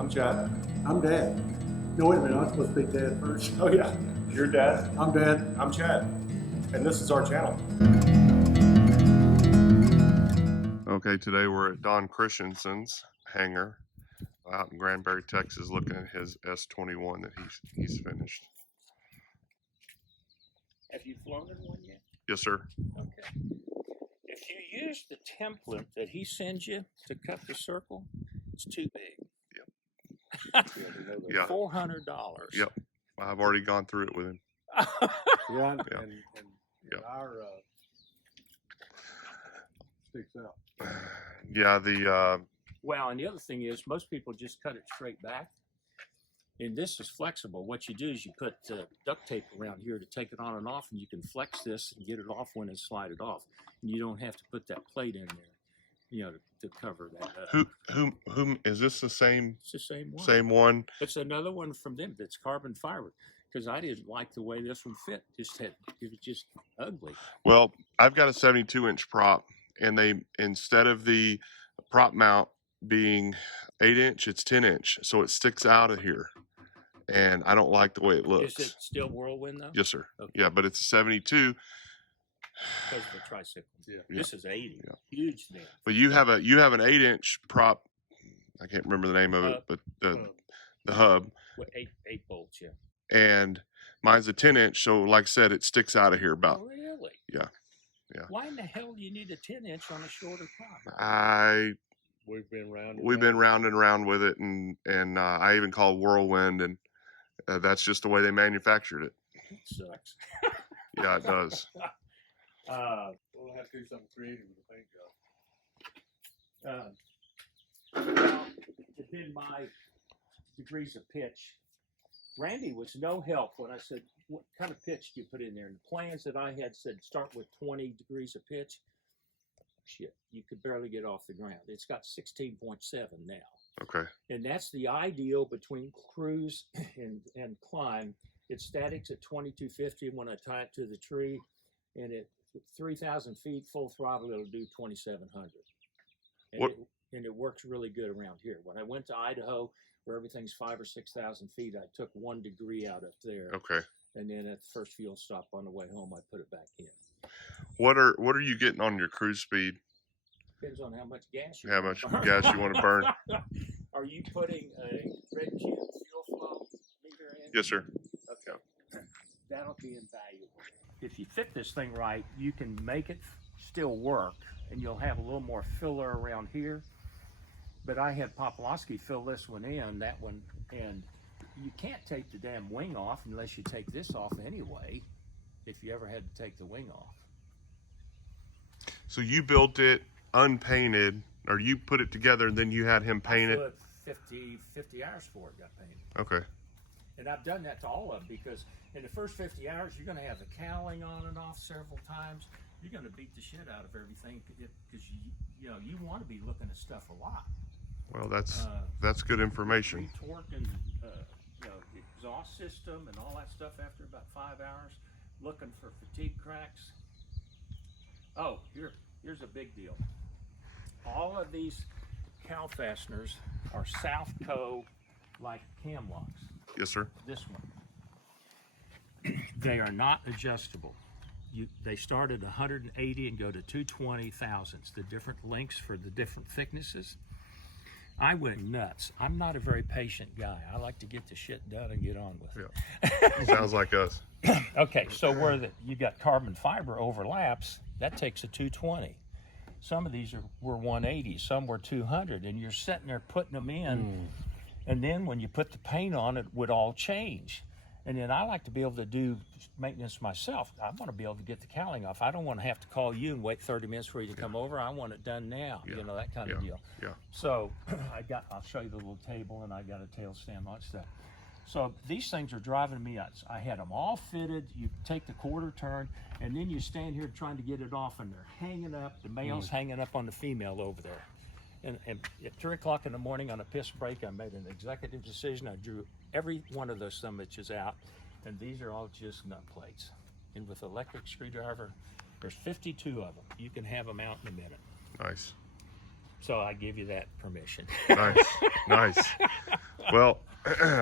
I'm Chad. I'm Dad. No, wait a minute, I'm supposed to be Dad first. Oh yeah, you're Dad. I'm Dad. I'm Chad. And this is our channel. Okay, today we're at Dan Christianson's hangar out in Granbury, Texas, looking at his S21 that he's finished. Have you flown in one yet? Yes, sir. Okay. If you use the template that he sends you to cut the circle, it's too big. Yeah. $400. Yep. I've already gone through it with him. Yeah, Yeah. and Yeah. our sticks out. Yeah, the Well, and the other thing is, most people just cut it straight back. And this is flexible. What you do is you put duct tape around here to take it on and off, and you can flex this and get it off when it's slide it off. And you don't have to put that plate in there, you know, to cover that up. whom is this the same It's the same one. same one? It's another one from them that's carbon fiber, because I didn't like the way this one fit. It was just ugly. Well, I've got a 72-inch prop, and they, instead of the prop mount being 8-inch, it's 10-inch, so it sticks out of here, and I don't like the way it looks. Is it still Whirlwind though? Yes, sir. Okay. Yeah, but it's a 72. Because of the tricycle. Yeah. This is 80. Yeah. Huge thing. But you have an 8-inch prop. I can't remember the name of it, but the hub, What, eight bolts, yeah. and mine's a 10-inch. So, like I said, it sticks out of here about. Oh, really? Yeah. Yeah. Why in the hell do you need a 10-inch on a shorter prop? We've been round. We've been round and round with it, and I even called Whirlwind, and that's just the way they manufactured it. It sucks. Yeah, it does. We'll have to do something creative with the paint job. Well, within my degrees of pitch, Randy was no help when I said, what kind of pitch do you put in there? And the plans that I had said start with 20 degrees of pitch. Shit, you could barely get off the ground. It's got 16.7 now. Okay. And that's the ideal between cruise and climb. It's statics at 2250 when I tie it to the tree, and at 3,000 feet full throttle, it'll do 2,700. And it works really good around here. When I went to Idaho, where everything's 5,000 or 6,000 feet, I took 1 degree out up there. Okay. And then at the first fuel stop on the way home, I put it back in. What are you getting on your cruise speed? Depends on how much gas you How much gas you want to burn? Are you putting a red cube fuel flow meter in? Yes, sir. Okay. That'll be invaluable. If you fit this thing right, you can make it still work, and you'll have a little more filler around here. But I had Popolowski fill this one in, that one, and you can't take the damn wing off unless you take this off anyway, if you ever had to take the wing off. So you built it unpainted, or you put it together and then you had him paint I it? put 50 hours before it got painted. Okay. And I've done that to all of them, because in the first 50 hours, you're going to have the cowling on and off several times. You're going to beat the shit out of everything, because you want to be looking at stuff a lot. Well, that's good information. Retorquing, the exhaust system and all that stuff after about 5 hours, looking for fatigue cracks. Oh, here's a big deal. All of these cow fasteners are Southco like cam locks. Yes, sir. This one. They are not adjustable. They start at 180 and go to 220 thousandths, the different lengths for the different thicknesses. I went nuts. I'm not a very patient guy. I like to get the shit done and get on with it. Yeah. Sounds like us. Okay, so where you got carbon fiber overlaps, that takes a 220. Some of these were 180, some were 200, and you're sitting there putting them in, and then when you put the paint on, it would all change. And then I like to be able to do maintenance myself. I want to be able to get the cowling off. I don't want to have to call you and wait 30 minutes for you to come over. I want it done now, that kind of deal. Yeah. So I'll show you the little table, and I got a tail stand on stuff. So these things are driving me nuts. I had them all fitted. You take the quarter turn, and then you stand here trying to get it off, and they're hanging up. The male's hanging up on the female over there. And at 3 o'clock in the morning on a piss break, I made an executive decision. I drew every one of those summits out, and these are all just nut plates. And with electric screwdriver, there's 52 of them. You can have them out in a minute. Nice. So I give you that permission. Nice, nice. Well,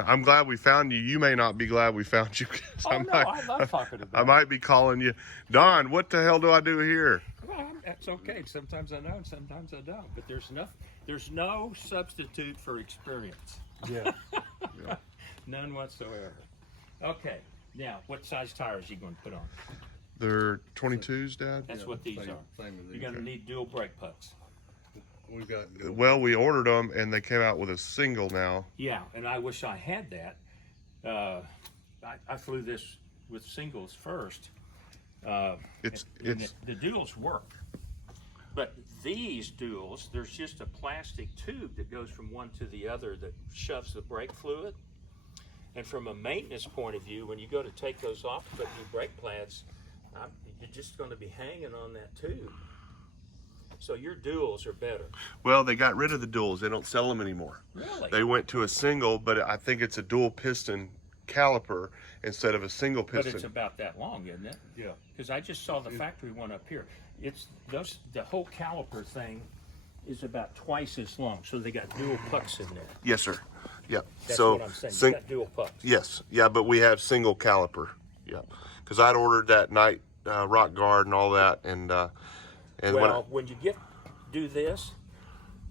I'm glad we found you. You may not be glad we found you. 'Cause Oh, no, I love talking about I might be calling you, Don, what the hell do I do here? Well, that's okay. Sometimes I know, and sometimes I don't. But there's no substitute for experience. Yeah. None whatsoever. Okay. Now, what size tires are you going to put on? They're 22s, Dad? That's what these are. Same as these. You're going to need dual brake pucks. We've got. Well, we ordered them, and they came out with a single now. Yeah, and I wish I had that. I flew this with singles first. It's The duals work. But these duals, there's just a plastic tube that goes from one to the other that shoves the brake fluid. And from a maintenance point of view, when you go to take those off to put new brake pads, you're just going to be hanging on that tube. So your duals are better. well, they got rid of the duals. They don't sell them anymore. Really? They went to a single, but I think it's a dual piston caliper instead of a single But piston. it's about that long, isn't it? Yeah. Because I just saw the factory one up here. The whole caliper thing is about twice as long. So they got dual pucks in there. Yes, sir. Yep. That's so what I'm saying. You got dual pucks. yes, yeah, but we have single caliper. Yeah, because I'd ordered that night rock guard and all that, and Well, when you do this,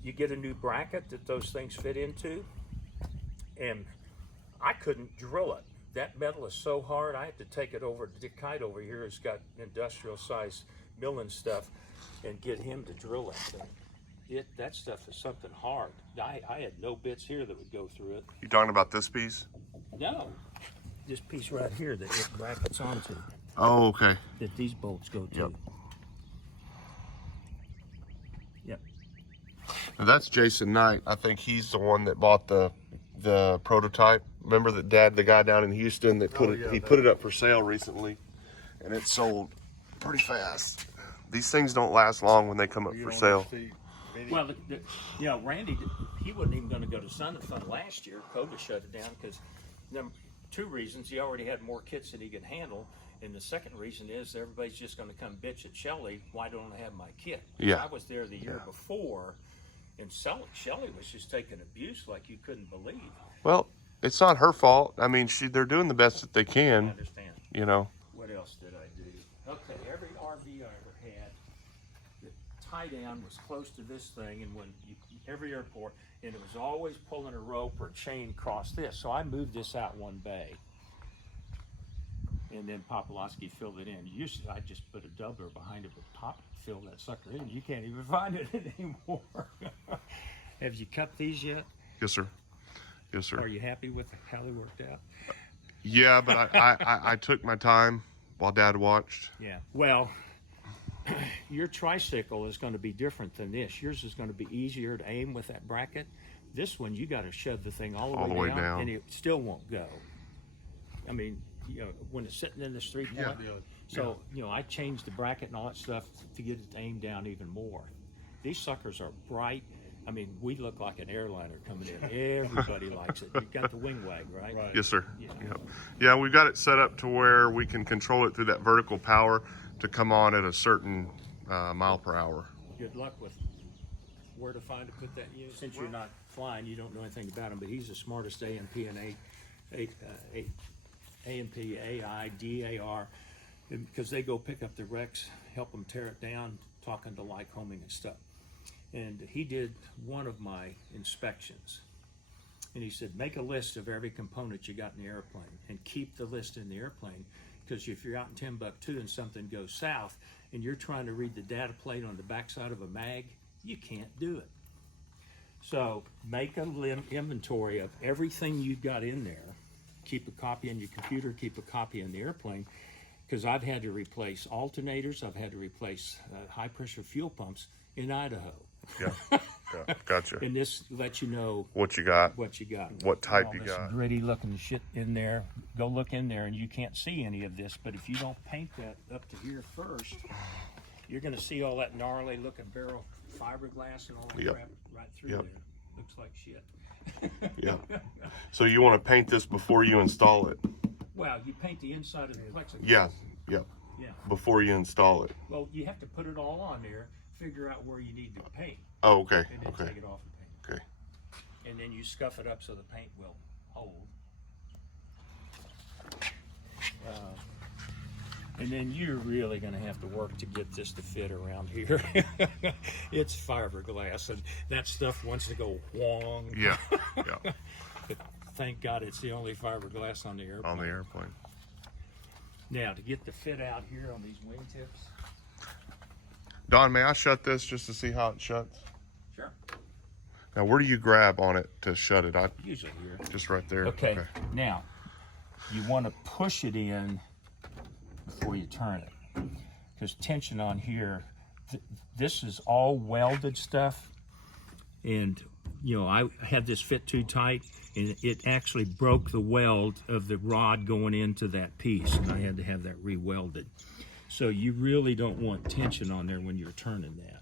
you get a new bracket that those things fit into, and I couldn't drill it. That metal is so hard, I had to take it over. Dick Kite over here has got industrial size milling stuff, and get him to drill that thing. That stuff is something hard. I had no bits here that would go through it. you talking about this piece? No, this piece right here that it brackets onto, Oh, okay. that these bolts go to. Yep. Yep. Now that's Jason Knight. I think he's the one that bought the prototype. Remember that Dad, the guy down in Houston that put yeah, he put it up for sale recently, and it sold pretty fast. These things don't last long when they come up You for don't sale. see any- Well, Randy, he wasn't even going to go to Sun and Fun last year. COVID shut it down because two reasons. He already had more kits than he could handle. And the second reason is everybody's just going to come bitch at Shelly. Why don't I have my kit? Yeah. I was there the year before, and Shelly was just taking abuse like you couldn't believe. Well, it's not her fault. I mean, they're doing the best that they I can. understand. You know. What else did I do? Okay, every RV I ever had, the tie down was close to this thing, and every airport, and it was always pulling a rope or chain across this. So I moved this out one bay, and then Popolowski filled it in. Usually I just put a doubler behind it, but Pop filled that sucker in. You can't even find it anymore. Have you cut these yet? Yes, sir. Yes, sir. Are you happy with how they worked out? Yeah, but I took my time while Dad watched. Yeah. Well, your tricycle is going to be different than this. Yours is going to be easier to aim with that bracket. This one, you got to shove the thing all the way down, and it still won't go. I mean, when it's sitting in this 3-point. Yeah. So, I changed the bracket and all that stuff to get it aimed down even more. These suckers are bright. I mean, we look like an airliner coming in. Everybody likes it. You've got the wing wag, right? Yes, sir. Yeah. Yep. Yeah, we've got it set up to where we can control it through that vertical power to come on at a certain mile per hour. Good luck with where to find to put that in. Since you're not flying, you don't know anything about him, but he's the smartest A&P and A&P, AI, DAR, because they go pick up the wrecks, help them tear it down, talking to Lycoming and stuff. And he did one of my inspections. And he said, make a list of every component you got in the airplane and keep the list in the airplane. Because if you're out in Timbuktu and something goes south and you're trying to read the data plate on the backside of a mag, you can't do it. So make an inventory of everything you've got in there. Keep a copy in your computer, keep a copy in the airplane. Because I've had to replace alternators, I've had to replace high pressure fuel pumps in Idaho. Yeah, gotcha. And this lets you know What you got? what you got. What type All you this got? gritty looking shit in there. Go look in there and you can't see any of this, but if you don't paint that up to here first, you're gonna see all that gnarly looking barrel fiberglass and all that Yep. crap right through Yep. there. Looks like shit. Yeah. So you want to paint this before you install it? Well, you paint the inside of the plexiglass. Yeah. Yep. Yeah. Before you install it. Well, you have to put it all on there, figure out where you need to paint, Oh, okay. and then Okay. take it off and paint. Okay. and then you scuff it up so the paint will hold. And then you're really going to have to work to get this to fit around here. It's fiberglass, and that stuff wants to go whong. Yeah, yeah. But thank God it's the only fiberglass on the airplane. On the airplane. Now, to get the fit out here on these wingtips. Don, may I shut this just to see how it shuts? Sure. Now, where do you grab on it to shut it? Usually here. Just right there. Okay. Now, you want to push it in before you turn it, because tension on here, this is all welded stuff, and you know, I had this fit too tight and it actually broke the weld of the rod going into that piece, and I had to have that re-welded. So you really don't want tension on there when you're turning that,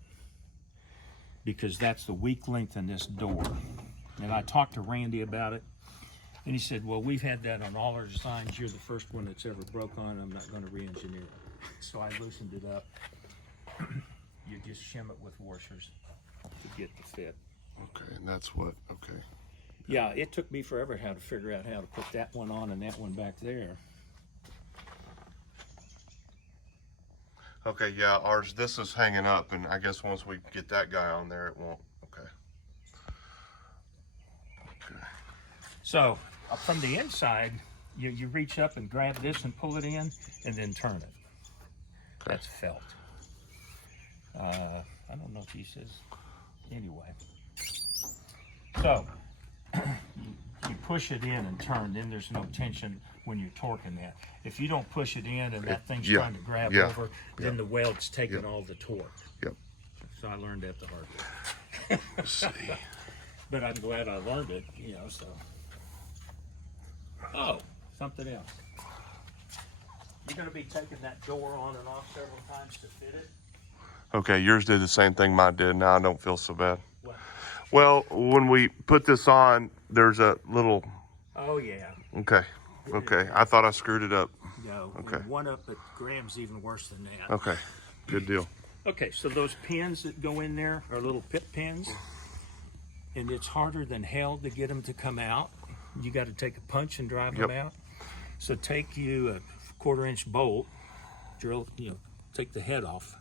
because that's the weak link in this door. And I talked to Randy about it, and he said, well, we've had that on all our designs. You're the first one that's ever broke on. I'm not going to re-engineer it. So I loosened it up. You just shim it with washers to get the fit. Okay, and that's what, okay. Yeah, it took me forever to figure out how to put that one on and that one back there. Okay, yeah, ours, this is hanging up, and I guess once we get that guy on there, it won't, okay. Okay. So from the inside, you reach up and grab this and pull it in, and then turn it. Okay. That's felt. I don't know if he says, anyway. So you push it in and turn, then there's no tension when you're torquing that. If you don't push it in and that thing's trying to grab over, then the weld's taking all the torque. Yep. So I learned that the hard way. Let's see. But I'm glad I learned it, you know, so. Oh, something else. You're going to be taking that door on and off several times to fit it? Okay, yours did the same thing mine did. Now I don't feel so bad. What? Well, when we put this on, there's a little... Oh, yeah. Okay, okay. I thought I screwed it up. No, Okay. one up at Graham's even worse than that. Okay, good deal. Okay, so those pins that go in there are little pit pins, and it's harder than hell to get them to come out. You got to take a punch and drive them out. So take you a 1/4-inch bolt, drill, you know, take the head off,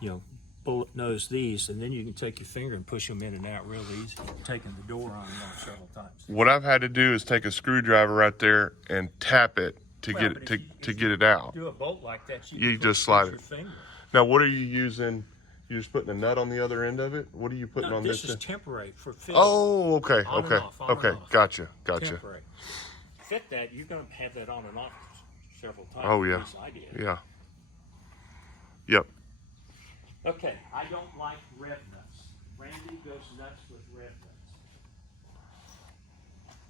you know, bullet nose these, and then you can take your finger and push them in and out real easy, taking the door on and off several times. What I've had to do is take a screwdriver right there and tap it to get it to get it out. Do a bolt like that, You just slide your it. finger. Now, what are you using? You just putting a nut on the other end of it? What are you putting on this? This is temporary for fit. Oh, okay, On and okay, off, on and okay. off. Gotcha. Temporary. Fit that, you're going to have that on and off several times. Oh, yeah. At least I did. Yeah. Yep. Okay, I don't like rev nuts. Randy goes nuts with rev nuts.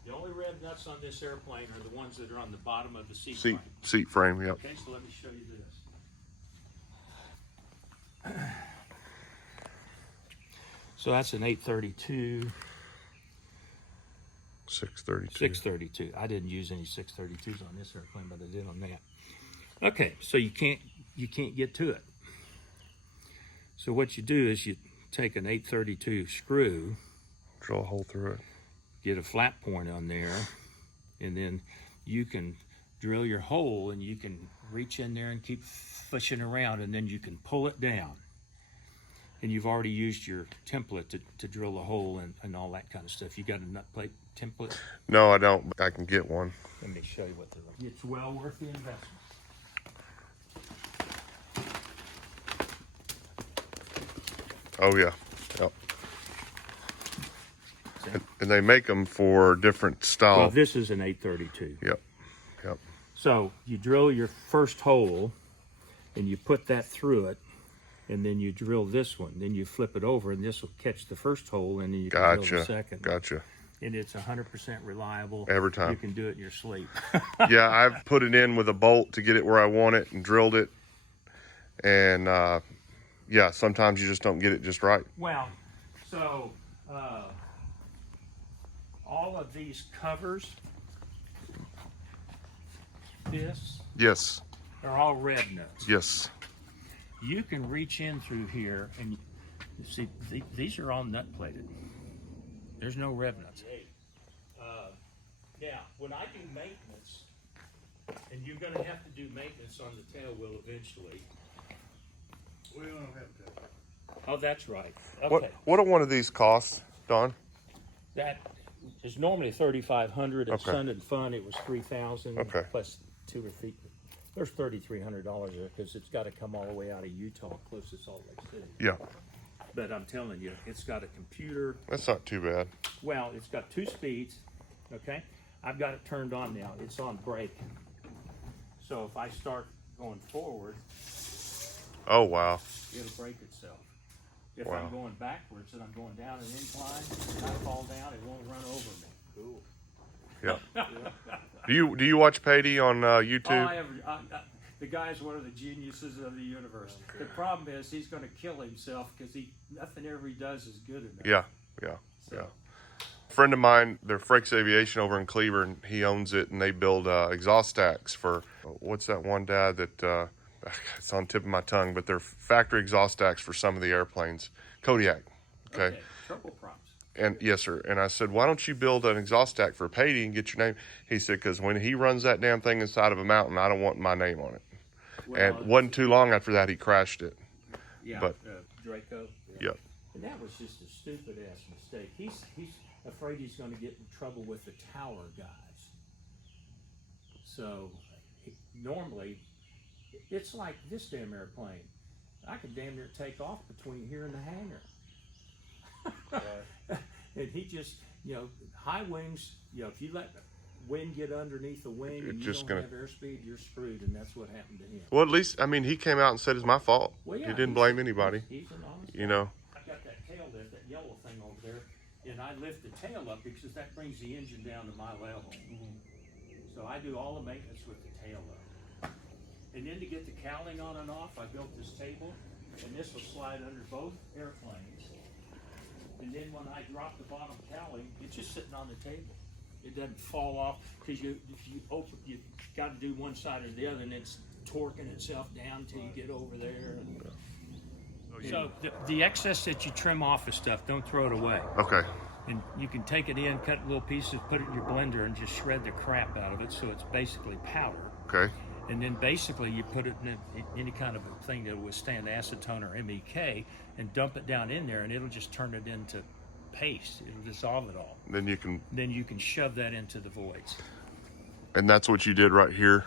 The only rev nuts on this airplane are the ones that are on the bottom of the seat frame. Seat frame. Yep. Okay, so let me show you this. So that's an 832, 632. 632. I didn't use any 632s on this airplane, but I did on that. Okay, so you can't get to it. So what you do is you take an 832 screw, Drill a hole through it. get a flat point on there, and then you can drill your hole and you can reach in there and keep fishing around, and then you can pull it down. And you've already used your template to drill a hole and all that kind of stuff. You got a nut plate template? No, I don't. But I can get one. Let me show you what they're like. It's well worth the investment. Oh yeah. Yep. And they make them for different style. Well, this is an 832. Yep. Yep. So you drill your first hole and you put that through it, and then you drill this one. Then you flip it over and this will catch the first hole, and then you can drill the second. Gotcha. And it's 100% reliable. Every time. You can do it in your sleep. Yeah, I've put it in with a bolt to get it where I want it and drilled it. And yeah, sometimes you just don't get it just right. Well, so all of these covers, Yes. are all red nuts. Yes. You can reach in through here and you see these are all nut plated. There's no revenants. Now, when I do maintenance, and you're going to have to do maintenance on the tail wheel eventually. We don't have to. Oh, that's right. Okay. What do one of these cost, Don? That is normally $3,500. At Okay. Sun and Fun, it was $3,000 Okay. plus 2 or 3. There's $3,300 there because it's got to come all the way out of Utah, close to Salt Lake City. Yeah, But I'm telling you, it's got a computer. that's not too bad. Well, it's got 2 speeds. Okay, I've got it turned on now. It's on brake. So if I start going forward, Oh, wow. it'll brake itself. If Wow. I'm going backwards and I'm going down an incline and I fall down, it won't run over me. Cool. Yeah. Do you watch Patey on YouTube? The guy's one of the geniuses of the universe. The problem is he's going to kill himself because nothing ever he does is good enough. Yeah. A friend of mine, they're Frakes Aviation over in Cleveland. He owns it, and they build exhaust stacks for, what's that one dad that, it's on the tip of my tongue, but they're factory exhaust stacks for some of the airplanes. Kodiak, okay? Turboprops. And yes, sir. And I said, why don't you build an exhaust stack for Patey and get your name? He said, because when he runs that damn thing inside of a mountain, I don't want my name on it. Well, And it wasn't too long after that, he crashed it. Yeah, but- Draco. Yep. And that was just a stupid ass mistake. He's afraid he's going to get in trouble with the tower guys. So normally, it's like this damn airplane. I could damn near take off between here and the hangar. And he just, high wings, if you let wind get underneath the wing and you don't have airspeed, you're screwed, and that's what happened to him. Well, at least, I mean, he came out and said it's my fault. Well, yeah, he didn't blame anybody. He's an honest You guy. know. I've got that tail lift, that yellow thing over there, and I lift the tail up because that brings the engine down to my level. So I do all the maintenance with the tail up. And then to get the cowling on and off, I built this table, and this will slide under both airplanes. And then when I drop the bottom cowling, it's just sitting on the table. It doesn't fall off because you got to do one side or the other, and it's torquing itself down until you get over there. So the excess that you trim off of stuff, don't throw it away. Okay. And you can take it in, cut little pieces, put it in your blender, and just shred the crap out of it. So it's basically powder. Okay. And then basically you put it in any kind of a thing that will withstand acetone or MEK and dump it down in there, and it'll just turn it into paste. It'll dissolve it all. Then you can. Then you can shove that into the voids. And that's what you did right here.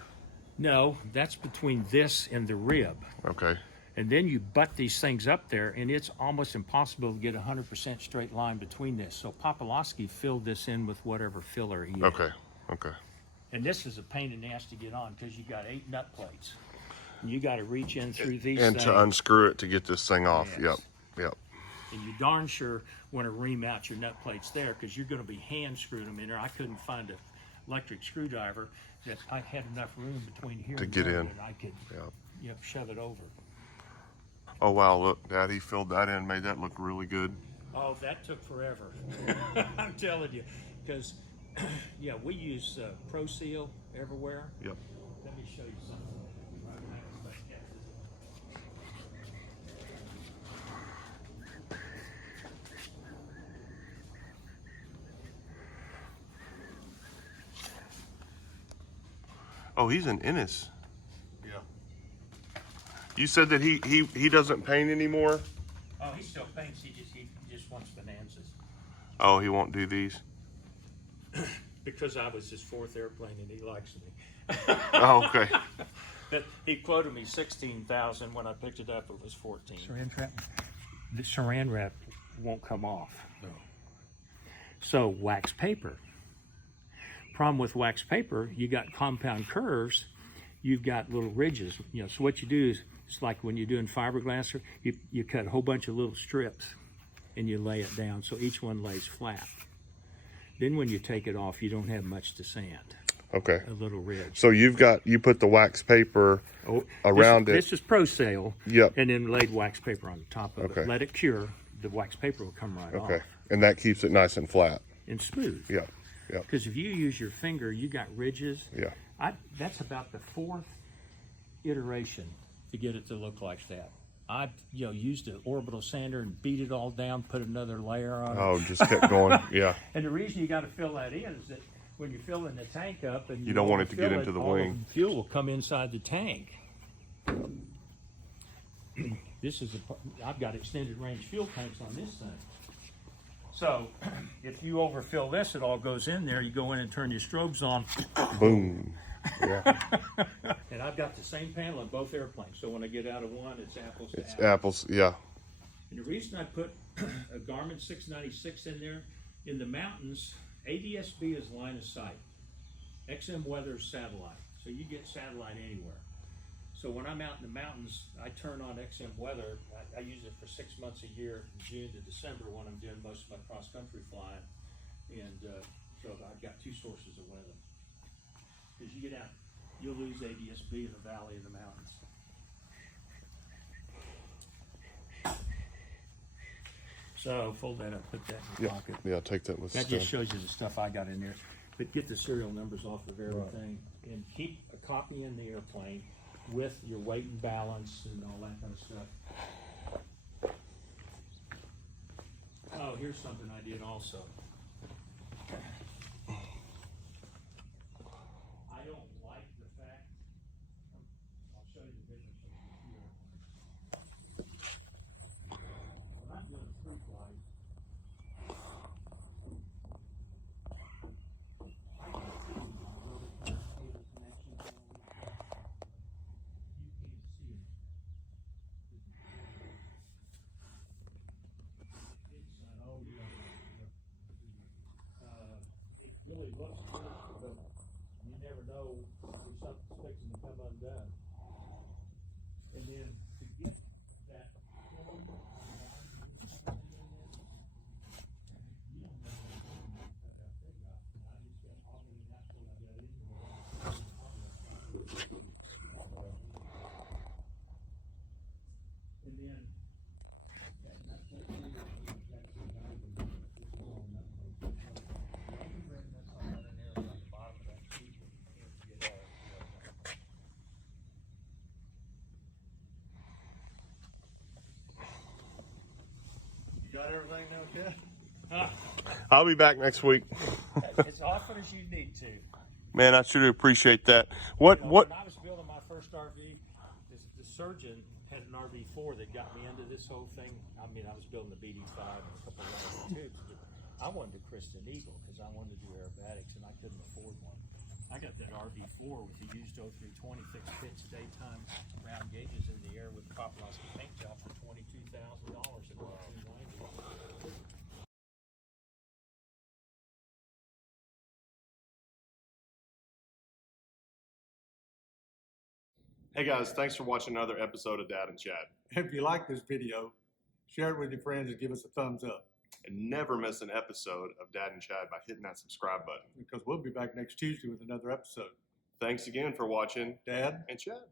No, that's between this and the rib. Okay. And then you butt these things up there, and it's almost impossible to get 100% straight line between this. So Popolowski filled this in with whatever filler he had. Okay. Okay. And this is a pain in the ass to get on because you got 8 nut plates. And you got to reach in through these And things. to unscrew it to get this thing off. Yes. Yep. And you darn sure want to ream out your nut plates there because you're going to be hand screwing them in there. I couldn't find an electric screwdriver that I had enough room between here To and get there in. that I could shove it over. Oh, wow. Look, Daddy filled that in, made that look really good. Oh, that took forever. I'm telling you. Because, we use Pro Seal everywhere. Yep. Let me show you something. Oh, he's in Ennis. Yeah. You said that he doesn't paint anymore? Oh, he still paints. He just wants bonanzas. Oh, he won't do these? Because I was his 4th airplane and he likes me. Oh, okay. But he quoted me $16,000 when I picked it up. It was $14,000. Saran wrap. The saran wrap won't come off. No. So wax paper. Problem with wax paper, you got compound curves. You've got little ridges. So what you do is it's like when you're doing fiberglass. You cut a whole bunch of little strips and you lay it down so each one lays flat. Then when you take it off, you don't have much to sand. Okay. A little ridge. So you put the wax paper around it. This is Pro Sail. Yep. And then laid wax paper on the top of Okay. it. Let it cure. The wax paper will come right off. Okay. And that keeps it nice and flat. And smooth. Yeah. Yeah. Because if you use your finger, you got ridges. Yeah. That's about the 4th iteration to get it to look like that. I used an orbital sander and beat it all down, put another layer on it. Oh, just kept going. Yeah. And the reason you got to fill that in is that when you're filling the tank up and You don't want it to get overfill into the all of wing. the fuel will come inside the tank. This is I've got extended range fuel tanks on this thing. So if you overfill this, it all goes in there. You go in and turn your strobes on. Boom. Yeah. And I've got the same panel on both airplanes. So when I get out of one, it's apples to It's apples. apples. Yeah. And the reason I put a Garmin 696 in there, in the mountains, ADS-B is line of sight. XM weather is satellite. So you get satellite anywhere. So when I'm out in the mountains, I turn on XM weather. I use it for 6 months a year, June to December, when I'm doing most of my cross-country flying. And so I've got two sources of weather. Because you get out, you'll lose ADS-B in the valley of the mountains. So fold that up, put that in your Yeah. pocket. Yeah. Take that with That stuff. just shows you the stuff I got in there. But get the serial numbers off of everything and keep a copy in the airplane with your weight and balance and all that kind of stuff. Oh, here's something I did also. I don't like the fact, I'll show you the difference of the computer. When I'm doing through flight, it really looks good, but you never know if something's fixing to come undone. And then to get that film, you don't know what that thing got. I just got all the that's what I got in there. And then that's what Got everything now, Chad? I'll be back next week. as often as you need to. Man, I sure do appreciate that. What? When I was building my first RV, the surgeon had an RV4 that got me into this whole thing. I mean, I was building the BD5 and a couple of other tubes, but I wanted a Christian Eagle because I wanted to do aerobatics and I couldn't afford one. I got that RV4 with the used 0320 fixed pitch daytime round gauges in the air with Propeller paint job for $22,000 in 1990. Hey guys, thanks for watching another episode of Dad and Chad. If you like this video, share it with your friends and give us a thumbs up, And never miss an episode of Dad and Chad by hitting that subscribe button. because we'll be back next Tuesday with another episode. Thanks again for watching Dad? and Chad.